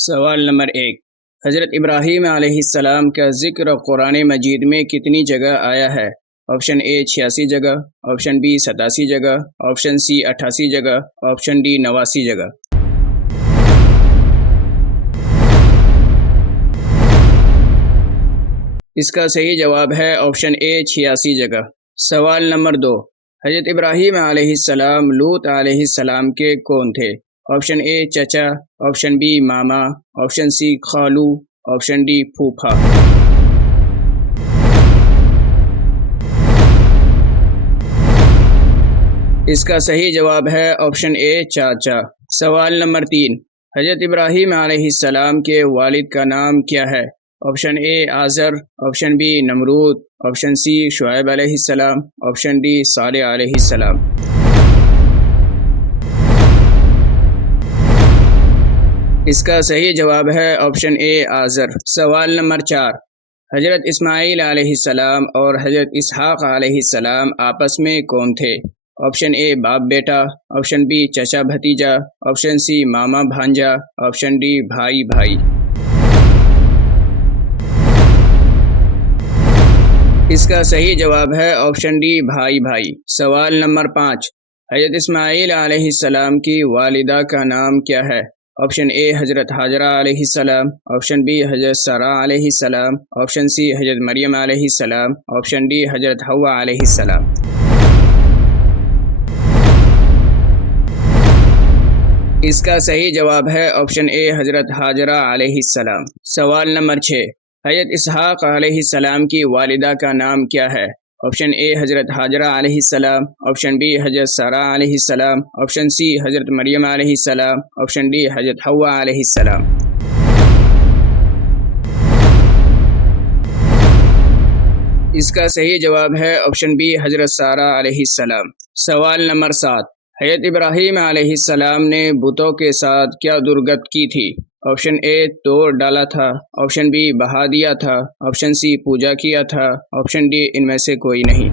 سوال نمبر 1، حضرت ابراہیم علیہ السلام کا ذکر قرآن مجید میں کتنی جگہ آیا ہے؟ آپشن اے 86 جگہ، آپشن بی 87 جگہ، آپشن سی 88 جگہ، آپشن ڈی 89 جگہ۔ اس کا صحیح جواب ہے آپشن اے 86 جگہ۔ سوال نمبر 2، حضرت ابراہیم علیہ السلام لوط علیہ السلام کے کون تھے؟ آپشن اے چچا، آپشن بی ماما، آپشن سی خالو، آپشن ڈی پھوپھا۔ اس کا صحیح جواب ہے آپشن اے چاچا۔ سوال نمبر 3، حضرت ابراہیم علیہ السلام کے والد کا نام کیا ہے؟ آپشن اے آزر، آپشن بی نمرود، آپشن سی شعیب علیہ السلام، آپشن ڈی صالح علیہ السلام۔ اس کا صحیح جواب ہے آپشن اے آزر۔ سوال نمبر 4، حضرت اسماعیل علیہ السلام اور حضرت اسحاق علیہ السلام آپس میں کون تھے؟ آپشن اے باپ بیٹا، آپشن بی چچا بھتیجا، آپشن سی ماما بھانجا، آپشن ڈی بھائی بھائی۔ اس کا صحیح جواب ہے آپشن ڈی بھائی بھائی۔ سوال نمبر 5، حضرت اسماعیل علیہ السلام کی والدہ کا نام کیا ہے؟ آپشن اے حضرت ہاجرہ علیہ السلام، آپشن بی حضرت سارہ علیہ السلام، آپشن سی حضرت مریم علیہ السلام، آپشن ڈی حضرت حوا علیہ السلام۔ اس کا صحیح جواب ہے آپشن اے حضرت ہاجرہ علیہ السلام۔ سوال نمبر 6، حضرت اسحاق علیہ السلام کی والدہ کا نام کیا ہے؟ آپشن اے حضرت ہاجرہ علیہ السلام، آپشن بی حضرت سارہ علیہ السلام، آپشن سی حضرت مریم علیہ السلام، آپشن ڈی حضرت حوا علیہ السلام۔ اس کا صحیح جواب ہے آپشن بی حضرت سارہ علیہ السلام۔ سوال نمبر 7، حضرت ابراہیم علیہ السلام نے بتوں کے ساتھ کیا درگت کی تھی؟ آپشن اے توڑ ڈالا تھا، آپشن بی بہا دیا تھا، آپشن سی پوجا کیا تھا، آپشن ڈی ان میں سے کوئی نہیں۔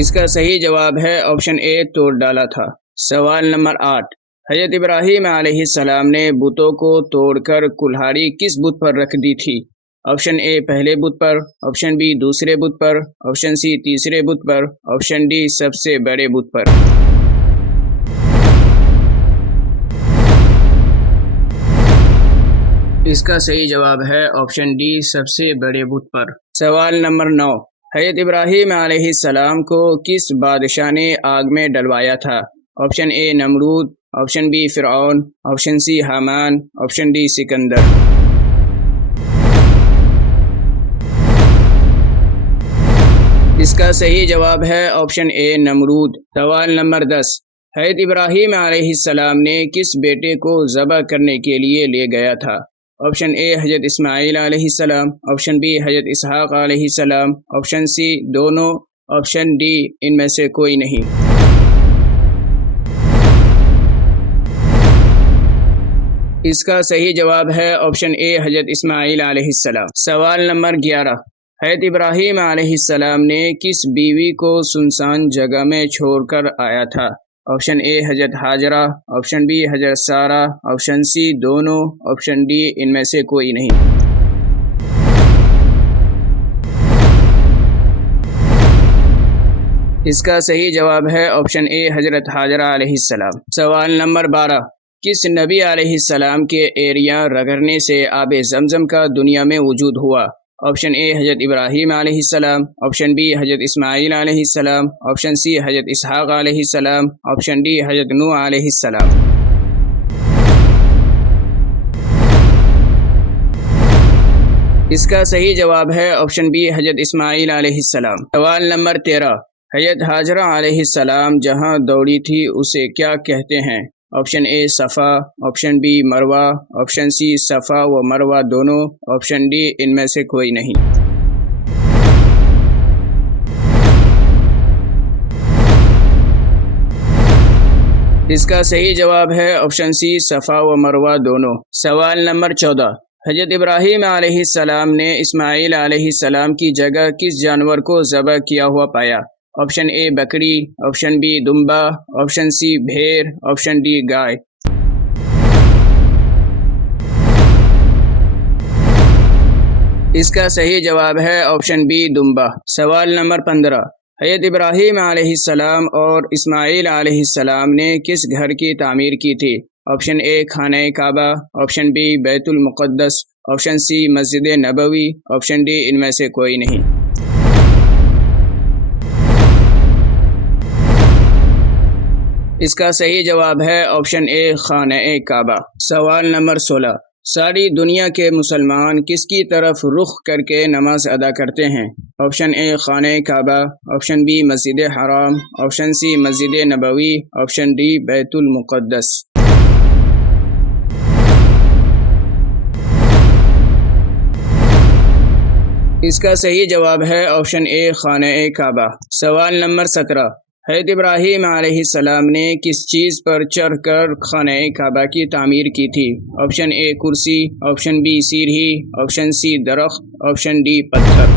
اس کا صحیح جواب ہے آپشن اے توڑ ڈالا تھا۔ سوال نمبر 8، حضرت ابراہیم علیہ السلام نے بتوں کو توڑ کر کلہاڑی کس بت پر رکھ دی تھی؟ آپشن اے پہلے بت پر، آپشن بی دوسرے بت پر، آپشن سی تیسرے بت پر، آپشن ڈی سب سے بڑے بت پر۔ اس کا صحیح جواب ہے آپشن ڈی سب سے بڑے بت پر۔ سوال نمبر 9، حضرت ابراہیم علیہ السلام کو کس بادشاہ نے آگ میں ڈلوایا تھا؟ آپشن اے نمرود، آپشن بی فرعون، آپشن سی حامان، آپشن ڈی سکندر۔ اس کا صحیح جواب ہے آپشن اے نمرود۔ سوال نمبر 10، حضرت ابراہیم علیہ السلام نے کس بیٹے کو ذبح کرنے کے لیے لے گیا تھا؟ آپشن اے حضرت اسماعیل علیہ السلام، آپشن بی حضرت اسحاق علیہ السلام، آپشن سی دونوں، آپشن ڈی ان میں سے کوئی نہیں۔ اس کا صحیح جواب ہے آپشن اے حضرت اسماعیل علیہ السلام۔ سوال نمبر 11، حضرت ابراہیم علیہ السلام نے کس بیوی کو سنسان جگہ میں چھوڑ کر آیا تھا؟ آپشن اے حضرت ہاجرہ، آپشن بی حضرت سارہ، آپشن سی دونوں، آپشن ڈی ان میں سے کوئی نہیں۔ اس کا صحیح جواب ہے آپشن اے حضرت ہاجرہ علیہ السلام۔ سوال نمبر 12، کس نبی علیہ السلام کے ایریا رگڑنے سے آب زمزم کا دنیا میں وجود ہوا؟ آپشن اے حضرت ابراہیم علیہ السلام، آپشن بی حضرت اسماعیل علیہ السلام، آپشن سی حضرت اسحاق علیہ السلام، آپشن ڈی حضرت نوح علیہ السلام۔ اس کا صحیح جواب ہے آپشن بی حضرت اسماعیل علیہ السلام۔ سوال نمبر 13، حضرت ہاجرہ علیہ السلام جہاں دوڑی تھی اسے کیا کہتے ہیں؟ Option A Safa, option B Marwah, option C Safa و مروہ دونوں، آپشن ڈی ان میں سے کوئی نہیں۔ اس کا صحیح جواب ہے آپشن سی صفا و مروہ دونوں۔ سوال نمبر 14، حضرت ابراہیم علیہ السلام نے اسماعیل علیہ السلام کی جگہ کس جانور کو ذبح کیا ہوا پایا؟ آپشن اے بکری، option B Damba, option C بھیڑ، آپشن ڈی گائے۔ اس کا صحیح جواب ہے آپشن بی دمبا۔ سوال نمبر 15، حضرت ابراہیم علیہ السلام اور اسماعیل علیہ السلام نے کس گھر کی تعمیر کی تھی؟ آپشن اے خانہ کعبہ، آپشن بی بیت المقدس، option C Masjid Nabawi, option D ان میں سے کوئی نہیں۔ اس کا صحیح جواب ہے آپشن اے خانہ کعبہ۔ سوال نمبر 16، ساری دنیا کے مسلمان کس کی طرف رخ کر کے نماز ادا کرتے ہیں؟ آپشن اے خانہ کعبہ، آپشن بی مسجد حرام، option C Masjid Nabawi, option D بیت المقدس۔ اس کا صحیح جواب ہے آپشن اے خانہ کعبہ۔ سوال نمبر 17، حضرت ابراہیم علیہ السلام نے کس چیز پر چڑھ کر خانہ کعبہ کی تعمیر کی تھی؟ آپشن اے کرسی، آپشن بی سیڑھی، آپشن سی درخت، آپشن ڈی پتھر۔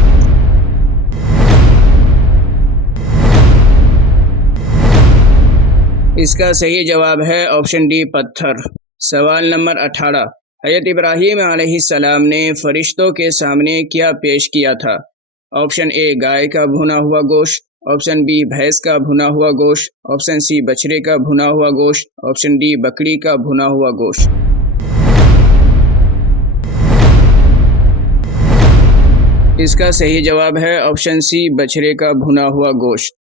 اس کا صحیح جواب ہے آپشن ڈی پتھر۔ سوال نمبر 18، حضرت ابراہیم علیہ السلام نے فرشتوں کے سامنے کیا پیش کیا تھا؟ آپشن اے گائے کا بھنا ہوا گوشت، آپشن بی بھینس کا بھنا ہوا گوشت، آپشن سی بچھڑے کا بھنا ہوا گوشت، آپشن ڈی بکری کا بھنا ہوا گوشت۔ اس کا صحیح جواب ہے آپشن سی بچھڑے کا بھنا ہوا گوشت۔